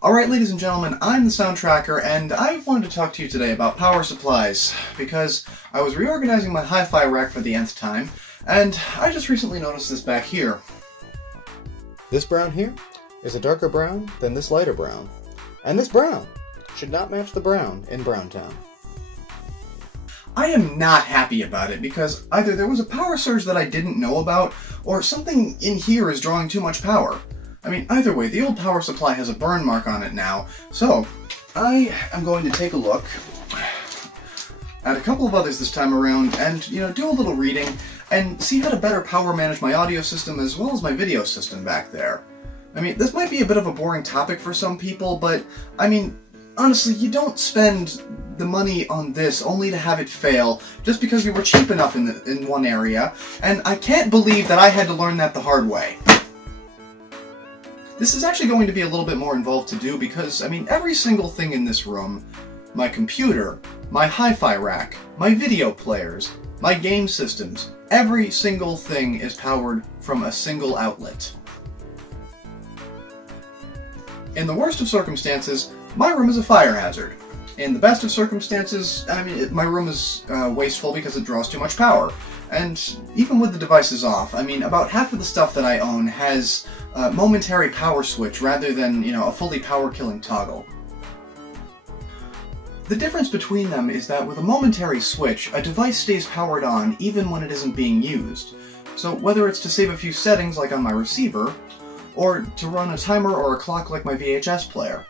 Alright, ladies and gentlemen, I'm the Sound Tracker, and I wanted to talk to you today about power supplies, because I was reorganizing my hi-fi rack for the nth time, and I just recently noticed this back here. This brown here is a darker brown than this lighter brown, and this brown should not match the brown in Browntown. I am not happy about it, because either there was a power surge that I didn't know about, or something in here is drawing too much power. I mean, either way, the old power supply has a burn mark on it now, so I am going to take a look at a couple of others this time around and, do a little reading and see how to better power manage my audio system as well as my video system back there. I mean, this might be a bit of a boring topic for some people, but, I mean, honestly, you don't spend the money on this only to have it fail just because we were cheap enough in one area, and I can't believe that I had to learn that the hard way. This is actually going to be a little bit more involved to do because, I mean, every single thing in this room, my computer, my hi-fi rack, my video players, my game systems, every single thing is powered from a single outlet. In the worst of circumstances, my room is a fire hazard. In the best of circumstances, I mean, my room is wasteful because it draws too much power. And even with the devices off, I mean, about half of the stuff that I own has a momentary power switch rather than, a fully power-killing toggle. The difference between them is that with a momentary switch, a device stays powered on even when it isn't being used. So whether it's to save a few settings like on my receiver, or to run a timer or a clock like my VHS player.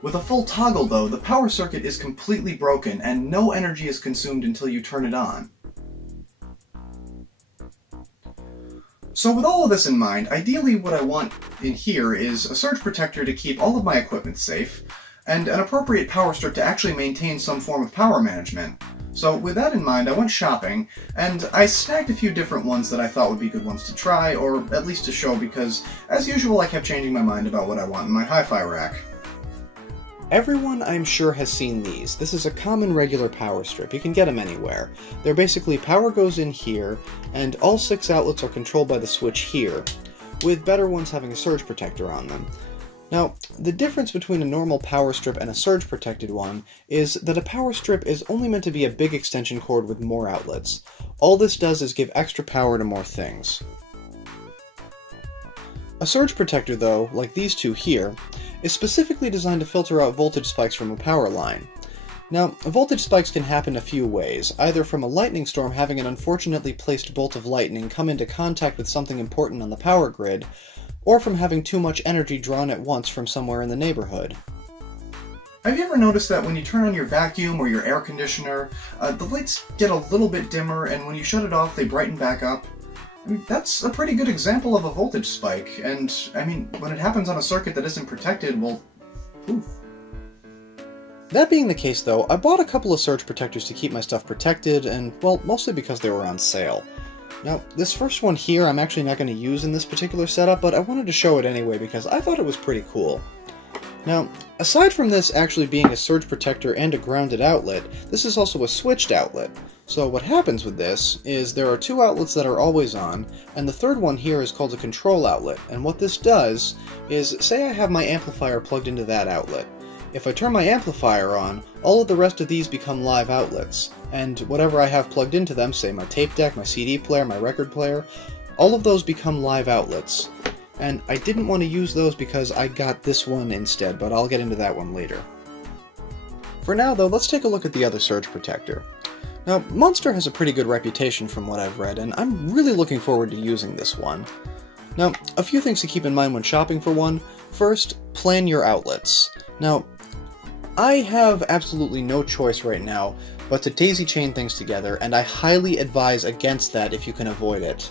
With a full toggle, though, the power circuit is completely broken and no energy is consumed until you turn it on. So with all of this in mind, ideally what I want in here is a surge protector to keep all of my equipment safe, and an appropriate power strip to actually maintain some form of power management. So with that in mind, I went shopping, and I snagged a few different ones that I thought would be good ones to try, or at least to show, because as usual I kept changing my mind about what I want in my hi-fi rack. Everyone, I'm sure, has seen these. This is a common regular power strip. You can get them anywhere. They're basically power goes in here, and all 6 outlets are controlled by the switch here, with better ones having a surge protector on them. Now, the difference between a normal power strip and a surge protected one is that a power strip is only meant to be a big extension cord with more outlets. All this does is give extra power to more things. A surge protector, though, like these two here, is specifically designed to filter out voltage spikes from a power line. Now, voltage spikes can happen a few ways, either from a lightning storm having an unfortunately placed bolt of lightning come into contact with something important on the power grid, or from having too much energy drawn at once from somewhere in the neighborhood. Have you ever noticed that when you turn on your vacuum or your air conditioner, the lights get a little bit dimmer, and when you shut it off they brighten back up? I mean, that's a pretty good example of a voltage spike, and, I mean, when it happens on a circuit that isn't protected, well, poof. That being the case, though, I bought a couple of surge protectors to keep my stuff protected, and, well, mostly because they were on sale. Now, this first one here I'm actually not going to use in this particular setup, but I wanted to show it anyway because I thought it was pretty cool. Now, aside from this actually being a surge protector and a grounded outlet, this is also a switched outlet. So what happens with this is there are 2 outlets that are always on, and the third one here is called a control outlet, and what this does is, say I have my amplifier plugged into that outlet. If I turn my amplifier on, all of the rest of these become live outlets, and whatever I have plugged into them, say my tape deck, my CD player, my record player, all of those become live outlets. And I didn't want to use those because I got this one instead, but I'll get into that one later. For now, though, let's take a look at the other surge protector. Now, Monster has a pretty good reputation from what I've read, and I'm really looking forward to using this one. Now, a few things to keep in mind when shopping for one. First, plan your outlets. Now, I have absolutely no choice right now but to daisy chain things together, and I highly advise against that if you can avoid it.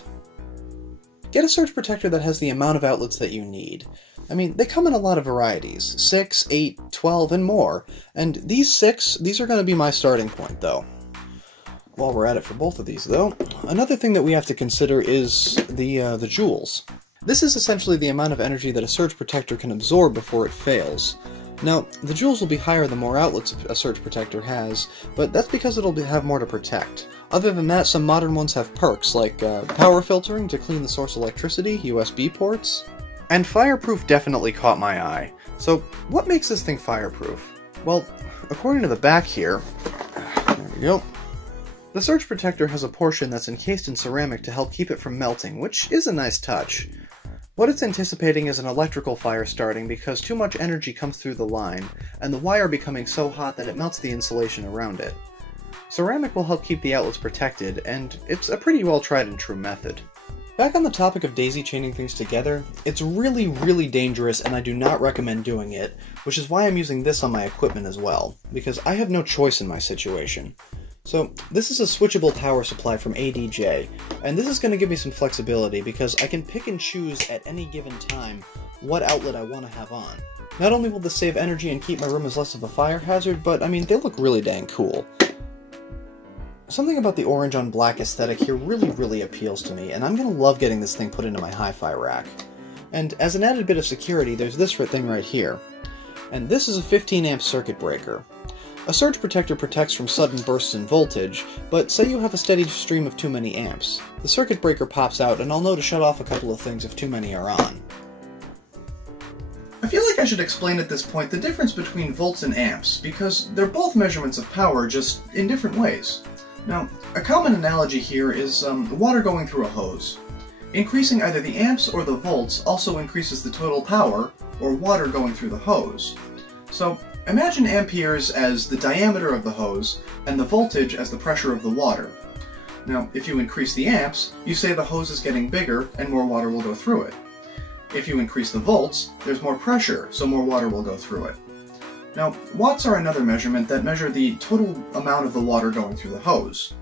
Get a surge protector that has the amount of outlets that you need. I mean, they come in a lot of varieties, 6, 8, 12, and more, and these 6, these are going to be my starting point, though. While we're at it for both of these, though, another thing that we have to consider is the joules. This is essentially the amount of energy that a surge protector can absorb before it fails. Now, the joules will be higher the more outlets a surge protector has, but that's because have more to protect. Other than that, some modern ones have perks, like power filtering to clean the source electricity, USB ports, and Fireproof definitely caught my eye. So, what makes this thing fireproof? Well, according to the back here, there we go, the surge protector has a portion that's encased in ceramic to help keep it from melting, which is a nice touch. What it's anticipating is an electrical fire starting because too much energy comes through the line, and the wire becoming so hot that it melts the insulation around it. Ceramic will help keep the outlets protected, and it's a pretty well tried and true method. Back on the topic of daisy chaining things together, it's really dangerous and I do not recommend doing it, which is why I'm using this on my equipment as well, because I have no choice in my situation. So, this is a switchable power supply from ADJ, and this is going to give me some flexibility because I can pick and choose at any given time what outlet I want to have on. Not only will this save energy and keep my room as less of a fire hazard, but I mean, they look really dang cool. Something about the orange on black aesthetic here really appeals to me, and I'm going to love getting this thing put into my hi-fi rack. And as an added bit of security, there's this thing right here. And this is a 15 amp circuit breaker. A surge protector protects from sudden bursts in voltage, but say you have a steady stream of too many amps. The circuit breaker pops out and I'll know to shut off a couple of things if too many are on. I feel like I should explain at this point the difference between volts and amps, because they're both measurements of power, just in different ways. Now, a common analogy here is water going through a hose. Increasing either the amps or the volts also increases the total power, or water going through the hose. So, imagine amperes as the diameter of the hose, and the voltage as the pressure of the water. Now, if you increase the amps, you say the hose is getting bigger and more water will go through it. If you increase the volts, there's more pressure, so more water will go through it. Now, watts are another measurement that measure the total amount of the water going through the hose.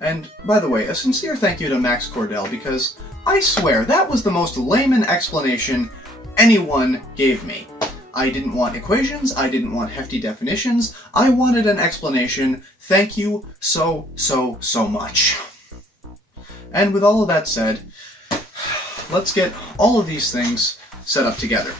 And, by the way, a sincere thank you to Max Cordell, because I swear that was the most layman explanation anyone gave me. I didn't want equations, I didn't want hefty definitions, I wanted an explanation. Thank you so much. And with all of that said, let's get all of these things set up together.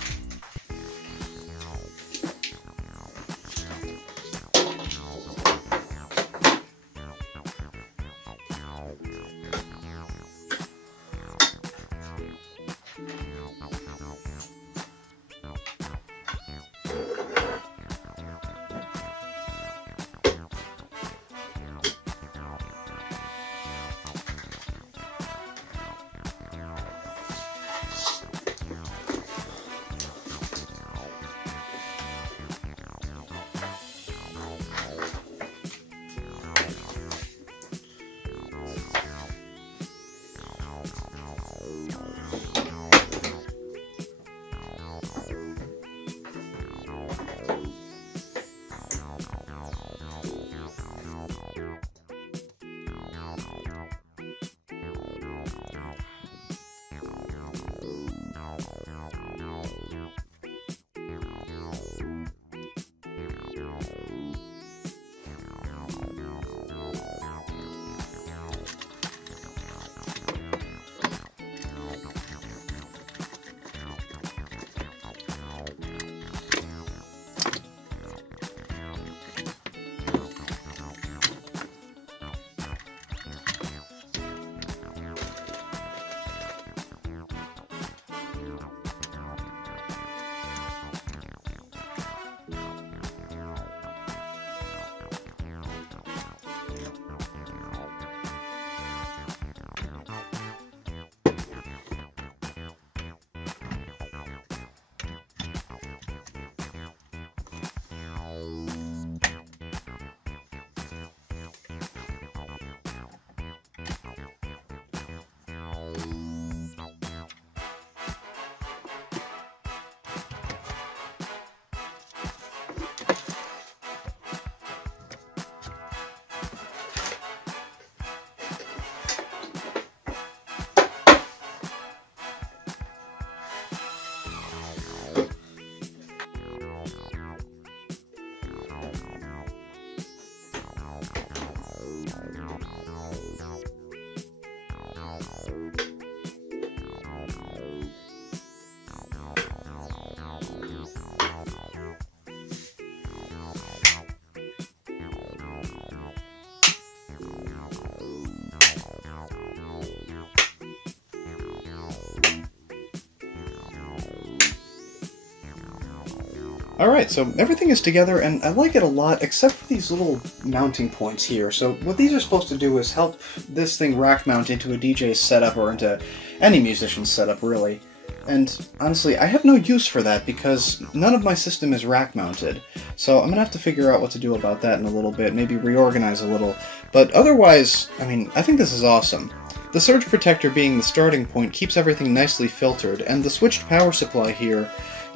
Alright, so everything is together, and I like it a lot, except for these little mounting points here. So what these are supposed to do is help this thing rack mount into a DJ's setup, or into any musician's setup, really. And honestly, I have no use for that, because none of my system is rack mounted. So I'm gonna have to figure out what to do about that in a little bit, maybe reorganize a little. But otherwise, I mean, I think this is awesome. The surge protector being the starting point keeps everything nicely filtered, and the switched power supply here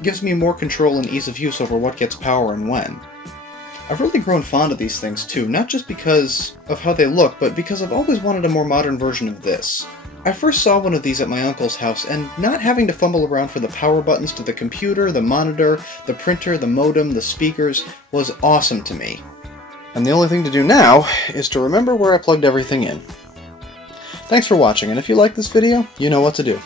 gives me more control and ease of use over what gets power and when. I've really grown fond of these things too, not just because of how they look, but because I've always wanted a more modern version of this. I first saw one of these at my uncle's house, and not having to fumble around for the power buttons to the computer, the monitor, the printer, the modem, the speakers was awesome to me. And the only thing to do now is to remember where I plugged everything in. Thanks for watching, and if you like this video, you know what to do.